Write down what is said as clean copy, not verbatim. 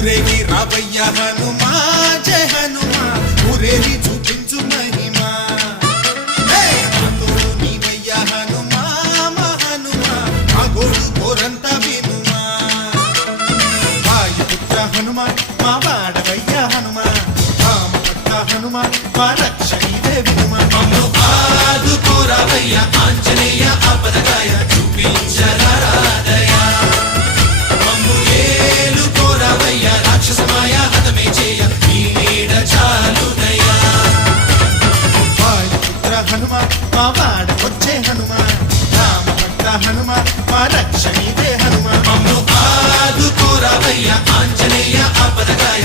ఊరేగి రావయ్య హనుమా జయ హనుమా ఊరేగి చూపించు మహిమా తోడు నీవయ్య హనుమా మా హనుమా మా గోడు కోరంత వినుమా వాయుపుత్ర హనుమా మా వాడవయ్య హనుమా రామభక్త హనుమా మా రక్షణీదే వినుమా మమ్ము ఆదుకోరావయ్య ఆంజనేయ ఆపదగాయ చూపించరాదయ మమ్ము ఏలుకోరావయ్య రాక్షసమాయ హతమే చేయ ఈ నీడ చాలుదయా వాయుపుత్ర హనుమా మా వాడవచ్చే హనుమా రామభక్త హనుమా మా రక్షణీదే హనుమా మమ్ము ఆదుకోరావయ్య ఆంజనేయ ఆపదగాయ